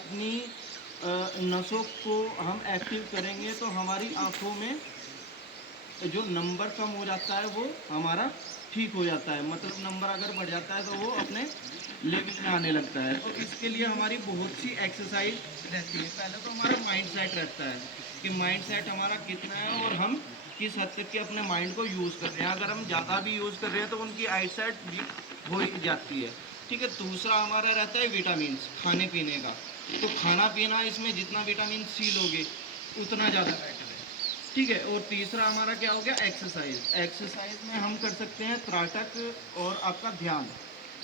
अपनी नसों को हम एक्टिव करेंगे तो हमारी आँखों में जो नंबर कम हो जाता है वो हमारा ठीक हो जाता है। मतलब नंबर अगर बढ़ जाता है तो वो अपने लेवल में आने लगता है। तो इसके लिए हमारी बहुत सी एक्सरसाइज रहती है। पहले तो हमारा माइंड सेट रहता है कि माइंड सेट हमारा कितना है और हम किस हद तक के अपने माइंड को यूज़ कर रहे हैं। अगर हम ज़्यादा भी यूज़ कर रहे हैं तो उनकी आई सेट भी हो ही जाती है। ठीक है। दूसरा हमारा रहता है विटामिन, खाने पीने का। तो खाना पीना इसमें जितना विटामिन सी लोगे उतना ज़्यादा बेटर है। ठीक है। और तीसरा हमारा क्या हो गया, एक्सरसाइज। एक्सरसाइज में हम कर सकते हैं त्राटक और आपका ध्यान।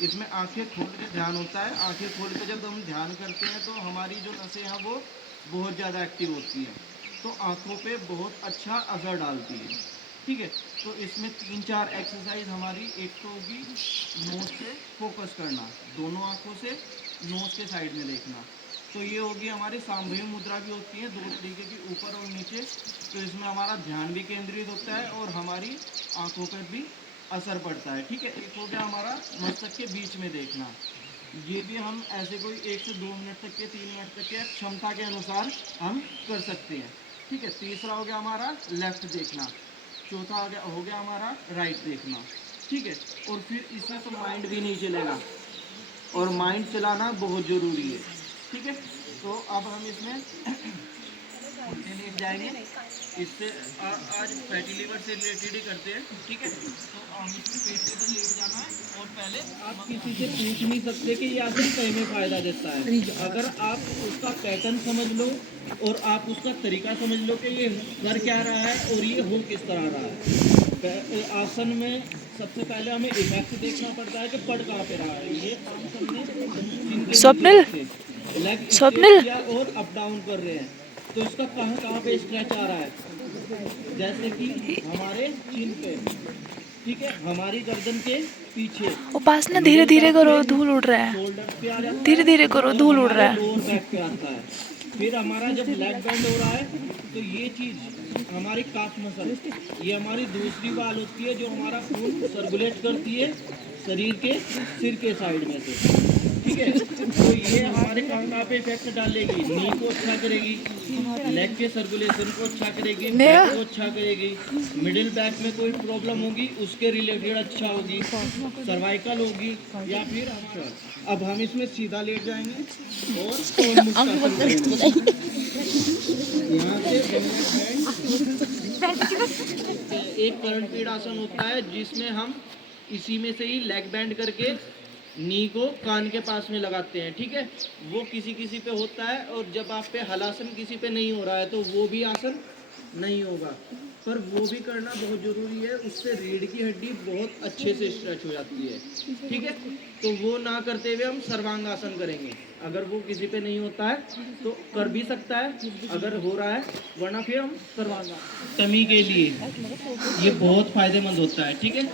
इसमें आंखें खोल के ध्यान होता है। आंखें खोल के जब हम ध्यान करते हैं तो हमारी जो नसें हैं वो बहुत ज़्यादा एक्टिव होती हैं, तो आंखों पे बहुत अच्छा असर डालती है। ठीक है। तो इसमें 3-4 एक्सरसाइज हमारी, एक तो होगी नोज से फोकस करना, दोनों आंखों से नोज के साइड में देखना। तो ये होगी हमारी सांभवी मुद्रा भी होती है 2 तरीके की, ऊपर और नीचे। तो इसमें हमारा ध्यान भी केंद्रित होता है और हमारी आंखों पर भी असर पड़ता है। ठीक है। एक हो गया हमारा मस्तक के बीच में देखना। ये भी हम ऐसे कोई 1 से 2 मिनट तक के, 3 मिनट तक के क्षमता के अनुसार हम कर सकते हैं। ठीक है। तीसरा हो गया हमारा लेफ्ट देखना। चौथा हो गया हमारा राइट देखना। ठीक है। और फिर इससे तो माइंड भी नहीं चलेगा, और माइंड चलाना बहुत ज़रूरी है। ठीक है। तो अब हम इसमें उल्टे लेट जाएंगे। इससे आज फैटी लिवर से रिलेटेड ही करते हैं। ठीक है। तो हम इसमें पेट के बल लेट जाना है, और पहले आप किसी से पूछ नहीं सकते कि ये आसन सही में फ़ायदा देता है। अगर आप उसका पैटर्न समझ लो और आप उसका तरीका समझ लो कि ये कर क्या रहा है और ये हो किस तरह रहा है। आसन में सबसे पहले हमें इफेक्ट देखना पड़ता है कि पढ़ कहाँ पे रहा है। ये आसन में चिन के नीचे स्वप्निल रखे, लेग स्ट्रेच स्वप्निल किया और अप डाउन कर रहे हैं, तो इसका कहाँ कहाँ पे स्ट्रेच आ रहा है। जैसे कि हमारे चिन पे, ठीक है, हमारी गर्दन के पीछे, उपासना धीरे मिडिल धीरे बैक करो, पे, धूल उड़ रहा है। शोल्डर पे आ जाता धीरे है, धीरे करो, और धूल उड़ रहा हमारे है। लोअर बैक पे आता है। फिर हमारा जब लेग बेंड हो रहा है तो ये चीज हमारी काफ मसल, ये हमारी दूसरी बाल होती है जो हमारा खून सर्कुलेट करती है शरीर के सिर के साइड में से। ठीक है। तो ये हमारे कहाँ पे इफेक्ट डालेगी, नी को अच्छा करेगी, लेग के सर्कुलेशन को अच्छा करेगी, नेहा बैक को अच्छा करेगी, मिडिल बैक में कोई प्रॉब्लम होगी उसके रिलेटेड अच्छा होगी, सर्वाइकल होगी, या फिर हमारा। अब हम इसमें सीधा लेट जाएंगे और उन्मुक्त करेंगे। यहाँ से एक करंट पीड़ आसन होता है जिसमें हम इसी में से ही लेग बैंड करके नी को कान के पास में लगाते हैं। ठीक है। वो किसी किसी पे होता है, और जब आप पे हलासन किसी पे नहीं हो रहा है तो वो भी आसन नहीं होगा, पर वो भी करना बहुत ज़रूरी है। उससे रीढ़ की हड्डी बहुत अच्छे से स्ट्रेच हो जाती है। ठीक है। तो वो ना करते हुए हम सर्वांगासन करेंगे। अगर वो किसी पे नहीं होता है तो कर भी सकता है, अगर हो रहा है, वरना फिर हम सर्वांगासन टमी के लिए ये बहुत फायदेमंद होता है। ठीक है।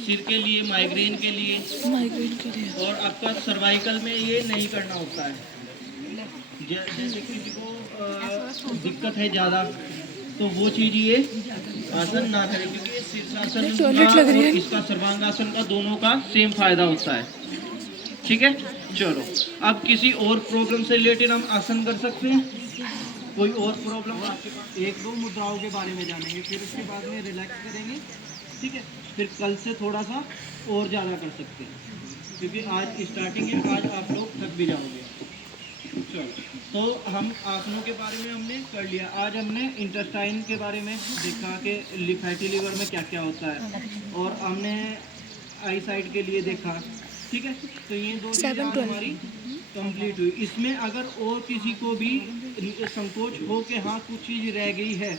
सिर के लिए, माइग्रेन के लिए, माइग्रेन के लिए। और आपका सर्वाइकल में ये नहीं करना होता है। जैसे किसी को दिक्कत है ज़्यादा, तो वो चीज़ ये आसन ना करें, क्योंकि ये शीर्षासन का टॉयलेट लग रही और है। इसका सर्वांगासन का दोनों का सेम फायदा होता है। ठीक है। चलो, अब किसी और प्रॉब्लम से रिलेटेड हम आसन कर सकते हैं। कोई और प्रॉब्लम आपके पास? 1-2 मुद्राओं के बारे में जानेंगे, फिर उसके बाद में रिलैक्स करेंगे। ठीक है। फिर कल से थोड़ा सा और ज़्यादा कर सकते हैं, क्योंकि आज स्टार्टिंग है, आज आप लोग थक भी जाओगे। चलो, तो हम आसनों के बारे में हमने कर लिया। आज हमने इंटेस्टाइन के बारे में देखा कि फैटी लिवर में क्या क्या होता है, और हमने आई साइड के लिए देखा। ठीक है। तो ये 2 चीज़ें आज 7-12। हमारी कंप्लीट हुई। इसमें अगर और किसी को भी संकोच हो कि हाँ कुछ चीज़ रह गई है,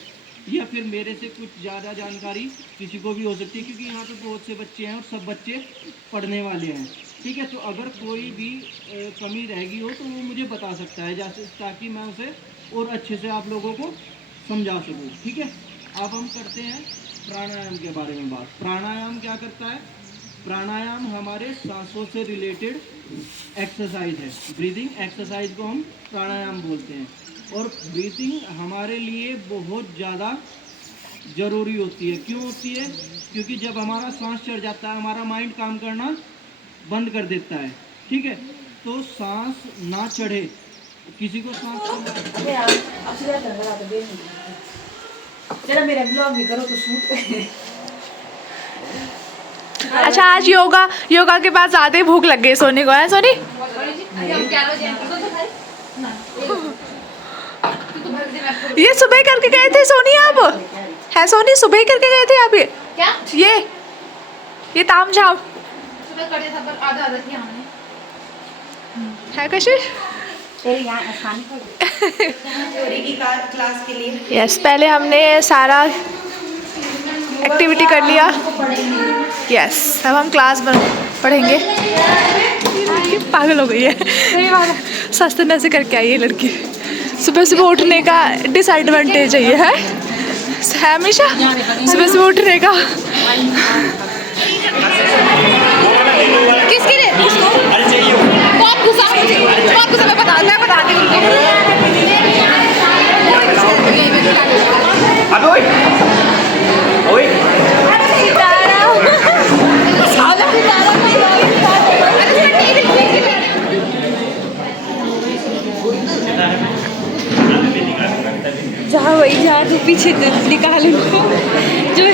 या फिर मेरे से कुछ ज़्यादा जानकारी किसी को भी हो सकती है, क्योंकि यहाँ पे बहुत से बच्चे हैं और सब बच्चे पढ़ने वाले हैं। ठीक है। तो अगर कोई भी कमी रह गई हो तो वो मुझे बता सकता है, जैसे ताकि मैं उसे और अच्छे से आप लोगों को समझा सकूँ। ठीक है। अब हम करते हैं प्राणायाम के बारे में बात। प्राणायाम क्या करता है? प्राणायाम हमारे सांसों से रिलेटेड एक्सरसाइज है। ब्रीदिंग एक्सरसाइज को हम प्राणायाम बोलते हैं, और ब्रीदिंग हमारे लिए बहुत ज़्यादा ज़रूरी होती है। क्यों होती है? क्योंकि जब हमारा सांस चढ़ जाता है हमारा माइंड काम करना बंद कर देता है। ठीक है। तो सांस ना चढ़े किसी को सांस अबे यार अब सीधा चल रहा तो देख चलो मेरा ब्लॉग भी करो तो शूट। अच्छा आज योगा के बाद ज़्यादा ही भूख लग गई सोनी को, है सोनी? ये सुबह करके गए थे सोनी आप? है सोनी सुबह करके गए थे आप? क्या ये ताम झाम सुबह कर दिया था पर आधा आधा किया हमने। है कशिश? तेरे यहाँ आसान चोरी की क्लास के लिए यस पहले हमने सारा एक्टिविटी कर लिया। यस अब हम क्लास पढ़ेंगे। ये लड़की पागल हो गई है, सस्ते से करके आई है लड़की। सुबह सुबह उठने का डिसएडवांटेज है ये है हमेशा सुबह सुबह उठने का। किसके लिए? बहुत गुस्सा मैं बताती हूँ। जहाँ वही जहाँ तो पीछे निकाल उनको जो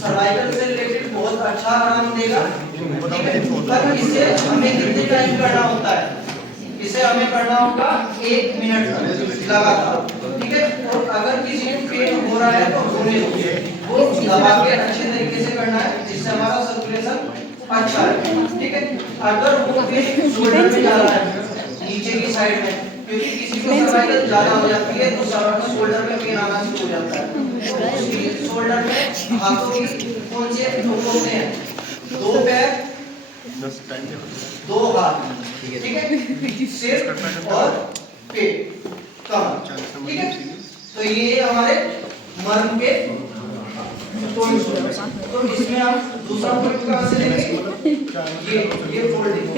सर्वाइवल से रिलेटेड बहुत अच्छा आराम देगा। पर इसे हमें कितने टाइम करना होता है? इसे हमें करना होगा 1 मिनट लगातार, ठीक है। और अगर किसी को पेन हो रहा है तो होने दो, वो दबा के अच्छे तरीके से करना है जिससे हमारा सर्कुलेशन अच्छा है, ठीक है। अगर वो पेन शोल्डर में जा रहा है नीचे की साइड में, क्योंकि किसी को सर्वाइकल ज्यादा हो जाती है तो शोल्डर में पेन आना शुरू हो जाता है। उसी शोल्डर में हाथों की कौन से होते हैं? 2 पैर 2 हाथ, ठीक है। सिर और पेट कमर, ठीक है। तो ये हमारे मर्म के पॉइंट्स होते हैं। तो इसमें हम दूसरा पॉइंट कहां से लेंगे? ये फोल्डिंग,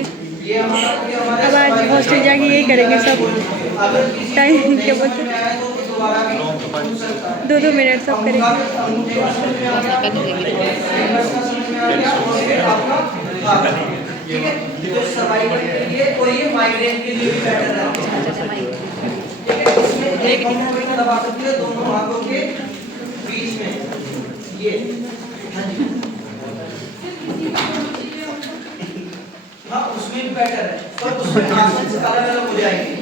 ये हमारे अब आज हॉस्टल जाके यही करेंगे सब टाइम के बोलते 2-2 मिनट सब करेंगे। ठीक है। तो सर्वाइवल के लिए और ये माइग्रेन के लिए भी बेटर है, ठीक है। इसमें एक पॉइंट दबा सकते हैं दोनों हाथों के बीच में, ये हाँ उसमें भी बेटर है। पर उसमें आसन अलग अलग हो जाएंगे,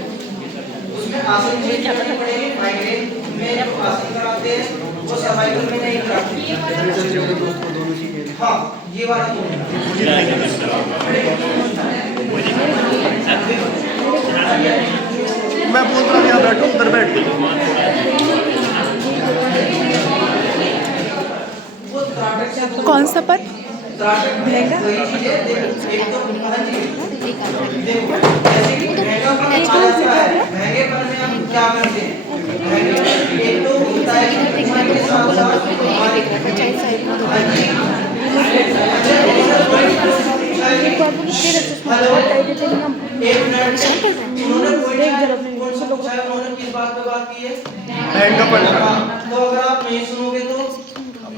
उसमें आसन चेंज करने पड़ेंगे। माइग्रेन में जो आसन कराते हैं वो सर्वाइवल में नहीं कराते। हाँ ये वाला तो मैं बोल रहा हूँ यहाँ बैठो, उधर बैठ। कौन सा पर? क्या करते हैं? एक तो होता है तो अगर आप नहीं सुनोगे तो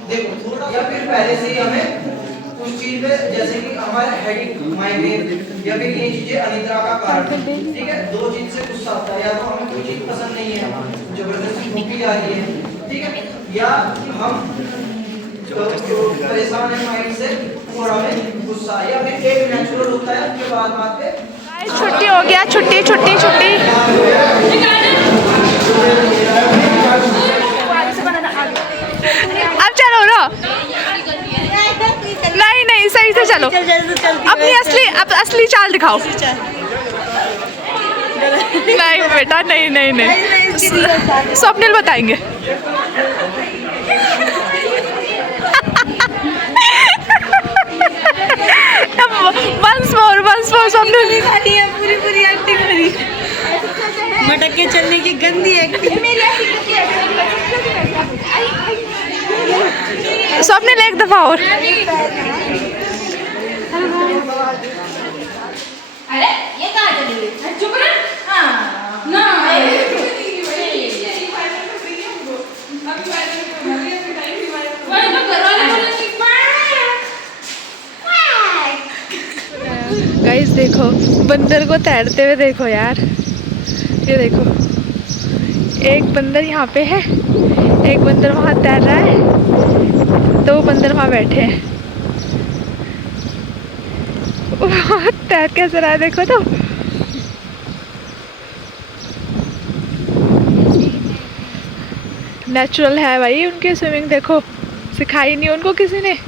देखो, या फिर पहले से ही हमें कुछ चीज पे जैसे कि हमारे हेडेक, माइग्रेन या फिर ये चीजें अनिद्रा का कारण, ठीक है। 2 चीज से गुस्सा आता है, या तो हमें कोई चीज पसंद नहीं है जबरदस्ती भूखी जा रही है, ठीक है, या हम परेशान है माइंड से और हमें गुस्सा, या फिर एक नेचुरल होता है उसके बाद पे छुट्टी हो गया, छुट्टी। अब चलो ना। नहीं सही से चलो। अपनी असली चाल दिखाओ। नहीं बेटा नहीं स्वप्निल बताएंगे। once more Swapnil. पूरी एक्टिंग करी, मटक के चलने की गंदी एक्टिंग। स्वप्निल एक दफा और। अरे ये कहाँ चली गई? चुप रह। हाँ ना वही तो घर वाले बोले कि गाइस देखो बंदर को तैरते हुए देखो यार, ये देखो एक बंदर यहाँ पे है, एक बंदर वहाँ तैर रहा है, दो बंदर वहाँ बैठे हैं। तैर कैसे रहा है देखो तो। नेचुरल है भाई उनकी स्विमिंग, देखो सिखाई नहीं उनको किसी ने।